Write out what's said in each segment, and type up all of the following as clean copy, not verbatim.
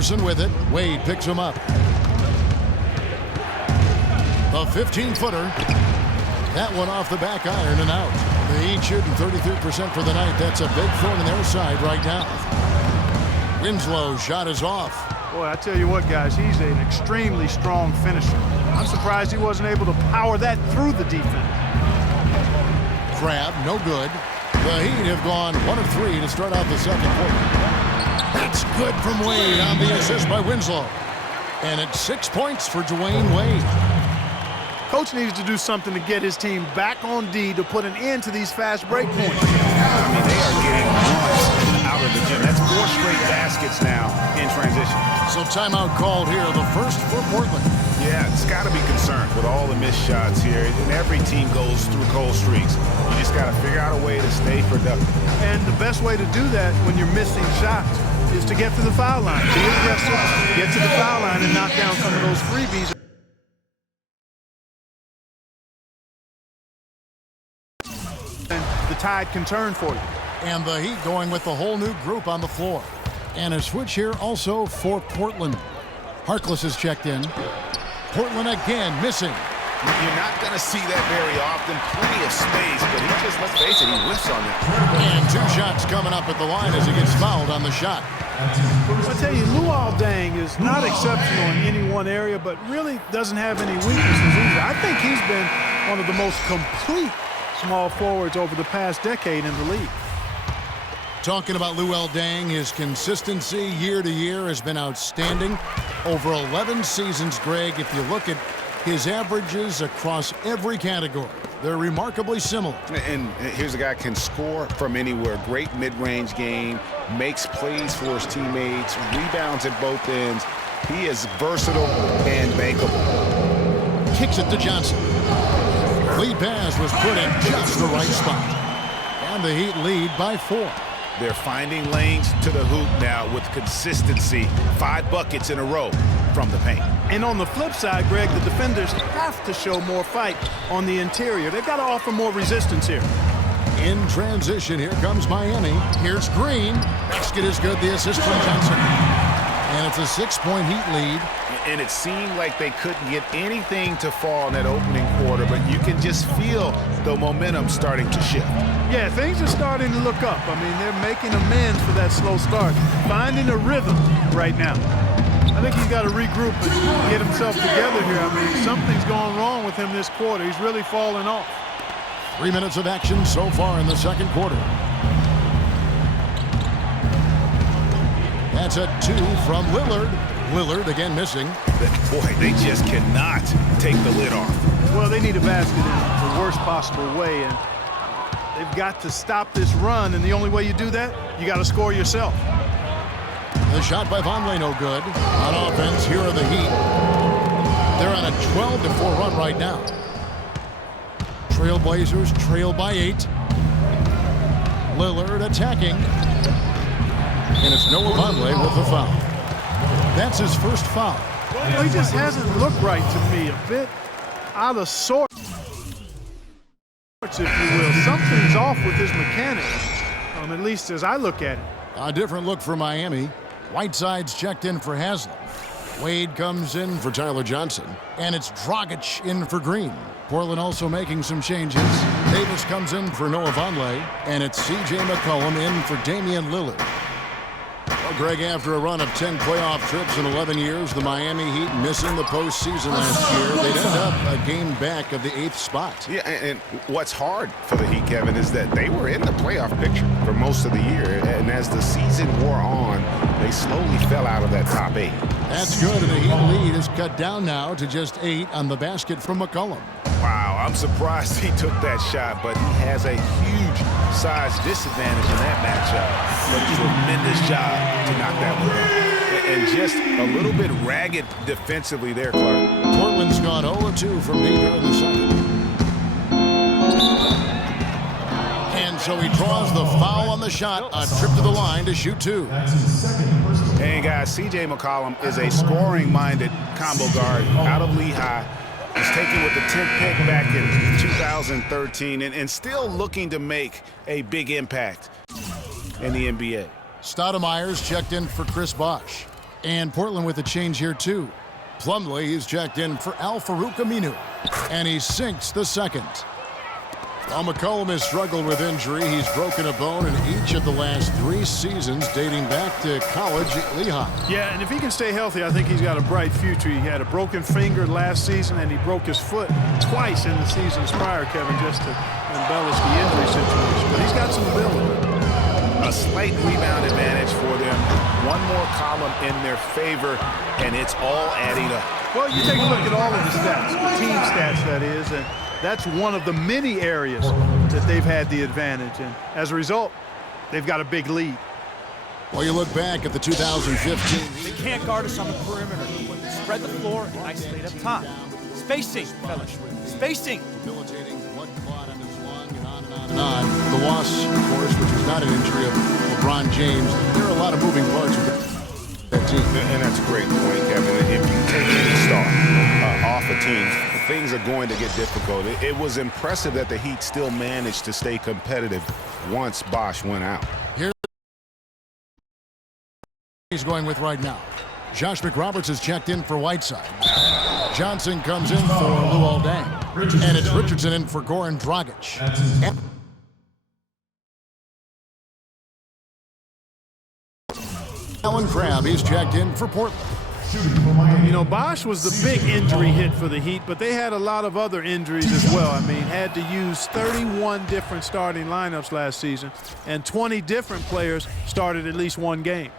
Anderson with it. Wade picks him up. The 15-footer. That one off the back iron and out. The Heat shooting 33% for the night. That's a big thorn in their side right now. Winslow's shot is off. Boy, I tell you what, guys, he's an extremely strong finisher. I'm surprised he wasn't able to power that through the defense. Crab, no good. The Heat have gone 1 of 3 to start out the second quarter. That's good from Wade on the assist by Winslow. And it's 6 points for Dwayne Wade. Coach needs to do something to get his team back on D to put an end to these fast break points. I mean, they are getting runs out of the gym. That's 4 straight baskets now in transition. So timeout called here, the first for Portland. Yeah, it's got to be concerned with all the missed shots here. And every team goes through cold streaks. You just got to figure out a way to stay productive. And the best way to do that when you're missing shots is to get to the foul line. Be aggressive, get to the foul line, and knock down some of those freebies. And the tide can turn for you. And the Heat going with the whole new group on the floor. And a switch here also for Portland. Harkless is checked in. Portland again missing. You're not going to see that very often. Plenty of space, but he just, let's face it, he whiffs on it. And 2 shots coming up at the line as he gets fouled on the shot. I tell you, Luol Deng is not exceptional in any one area, but really doesn't have any weaknesses either. I think he's been one of the most complete small forwards over the past decade in the league. Talking about Luol Deng, his consistency year to year has been outstanding. Over 11 seasons, Greg, if you look at his averages across every category, they're remarkably similar. And here's a guy can score from anywhere. Great mid-range game, makes plays for his teammates, rebounds at both ends. He is versatile and bankable. Kicks it to Johnson. Lead pass was put in just the right spot. And the Heat lead by 4. They're finding lanes to the hoop now with consistency. 5 buckets in a row from the paint. And on the flip side, Greg, the defenders have to show more fight on the interior. They've got to offer more resistance here. In transition, here comes Miami. Here's Green. Basket is good. The assist from Johnson. And it's a 6-point Heat lead. And it seemed like they couldn't get anything to fall in that opening quarter, but you can just feel the momentum starting to shift. Yeah, things are starting to look up. I mean, they're making amends for that slow start, finding a rhythm right now. I think he's got to regroup and get himself together here. I mean, something's going wrong with him this quarter. He's really falling off. 3 minutes of action so far in the second quarter. That's a 2 from Lillard. Lillard again missing. Boy, they just cannot take the lid off. Well, they need a basket in the worst possible way, and they've got to stop this run, and the only way you do that, you got to score yourself. The shot by Vonleh no good. On offense, here are the Heat. They're on a 12-4 run right now. Trailblazers trail by 8. Lillard attacking. And it's Noah Vonleh with the foul. That's his first foul. Well, he just hasn't looked right to me. A bit out of sorts, if you will. Something's off with his mechanics, at least as I look at it. A different look for Miami. Whiteside's checked in for Haslam. Wade comes in for Tyler Johnson. And it's Dragic in for Green. Portland also making some changes. Davis comes in for Noah Vonleh. And it's C.J. McCollum in for Damian Lillard. Well, Greg, after a run of 10 playoff trips in 11 years, the Miami Heat missing the postseason last year. They'd end up a game back of the 8th spot. Yeah, and what's hard for the Heat, Kevin, is that they were in the playoff picture for most of the year. And as the season wore on, they slowly fell out of that top 8. That's good, and the Heat lead is cut down now to just 8 on the basket from McCollum. Wow, I'm surprised he took that shot, but he has a huge size disadvantage in that matchup. But a tremendous job to knock that one down. And just a little bit ragged defensively there, Clark. Portland's gone 0-2 from deep here in the second. And so he draws the foul on the shot, a trip to the line to shoot 2. And guys, C.J. McCollum is a scoring-minded combo guard out of Lehigh. He's taken with the 10th pick back in 2013 and still looking to make a big impact in the NBA. Stoudemire's checked in for Chris Bosh. And Portland with a change here, too. Plumlee is checked in for Al-Farouq Aminu, and he sinks the second. While McCollum has struggled with injury, he's broken a bone in each of the last 3 seasons dating back to college at Lehigh. Yeah, and if he can stay healthy, I think he's got a bright future. He had a broken finger last season, and he broke his foot twice in the seasons prior, Kevin, just to embellish the injury situation. But he's got some ability. A slight rebound advantage for them. One more column in their favor, and it's all adding up. Well, you take a look at all of the stats, the team stats, that is, and that's one of the many areas that they've had the advantage. And as a result, they've got a big lead. Well, you look back at the 2015. They can't guard us on the perimeter. Spread the floor and isolate up top. Spacing, fellas. Spacing. Debilitating blood clot on his lung and on and on and on. The loss, of course, which was not an injury of LeBron James. There are a lot of moving parts with that team. And that's a great point, Kevin. If you take any star off a team, things are going to get difficult. It was impressive that the Heat still managed to stay competitive once Bosh went out. Here he's going with right now. Josh McRoberts is checked in for Whiteside. Johnson comes in for Luol Deng. And it's Richardson in for Goran Dragic. Alan Crabb, he's checked in for Portland. You know, Bosh was the big injury hit for the Heat, but they had a lot of other injuries as well. I mean, had to use 31 different starting lineups last season, and 20 different players started at least one game.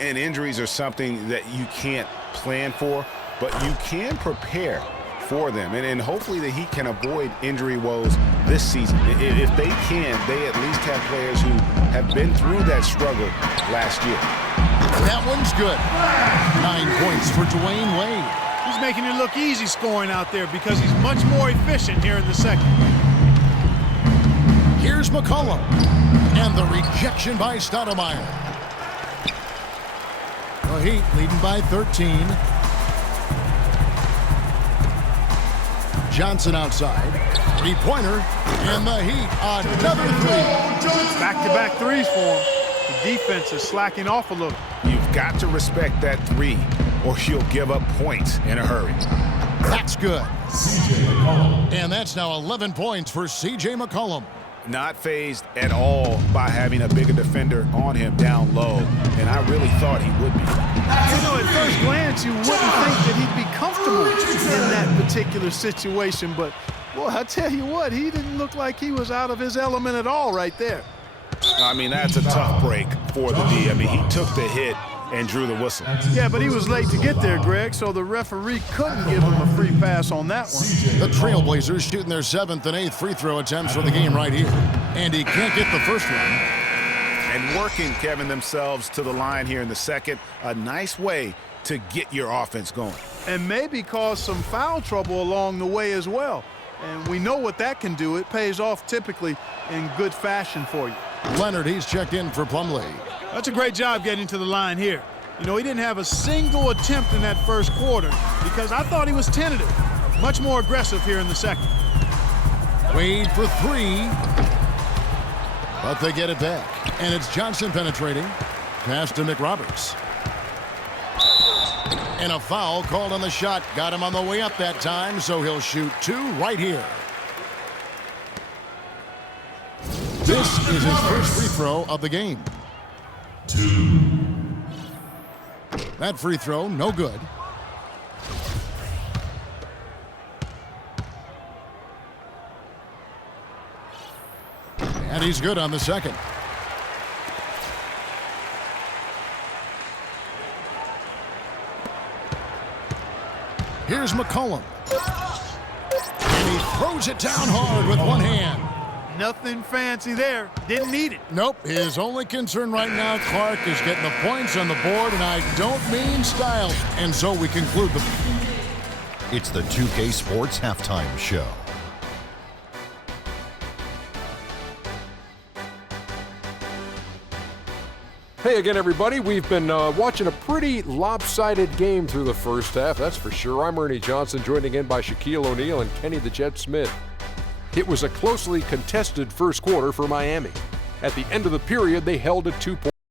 And injuries are something that you can't plan for, but you can prepare for them. And hopefully the Heat can avoid injury woes this season. If they can, they at least have players who have been through that struggle last year. That one's good. 9 points for Dwayne Wade. He's making it look easy scoring out there because he's much more efficient here in the second. Here's McCollum. And the rejection by Stoudemire. The Heat leading by 13. Johnson outside. 3-pointer. And the Heat, another 3. Back-to-back threes for him. The defense is slacking off a little. You've got to respect that 3, or you'll give up points in a hurry. That's good. And that's now 11 points for C.J. McCollum. Not fazed at all by having a bigger defender on him down low, and I really thought he would be. You know, at first glance, you wouldn't think that he'd be comfortable in that particular situation, but, boy, I tell you what, he didn't look like he was out of his element at all right there. I mean, that's a tough break for the D. I mean, he took the hit and drew the whistle. Yeah, but he was late to get there, Greg, so the referee couldn't give him a free pass on that one. The Trailblazers shooting their 7th and 8th free throw attempts for the game right here. And he can't get the first one. And working, Kevin, themselves to the line here in the second. A nice way to get your offense going. And maybe cause some foul trouble along the way as well. And we know what that can do. It pays off typically in good fashion for you. Leonard, he's checked in for Plumlee. That's a great job getting to the line here. You know, he didn't have a single attempt in that first quarter because I thought he was tentative. Much more aggressive here in the second. Wade for 3. But they get it back. And it's Johnson penetrating. Pass to McRoberts. And a foul called on the shot. Got him on the way up that time, so he'll shoot 2 right here. This is his first free throw of the game. 2. That free throw, no good. And he's good on the second. Here's McCollum. And he throws it down hard with one hand. Nothing fancy there. Didn't need it. Nope. His only concern right now, Clark, is getting the points on the board, and I don't mean style. And so we conclude the... It's the 2K Sports Halftime Show. Hey again, everybody. We've been watching a pretty lopsided game through the first half, that's for sure. I'm Ernie Johnson, joined again by Shaquille O'Neal and Kenny the Jet Smith. It was a closely contested first quarter for Miami. At the end of the period, they held a 2-point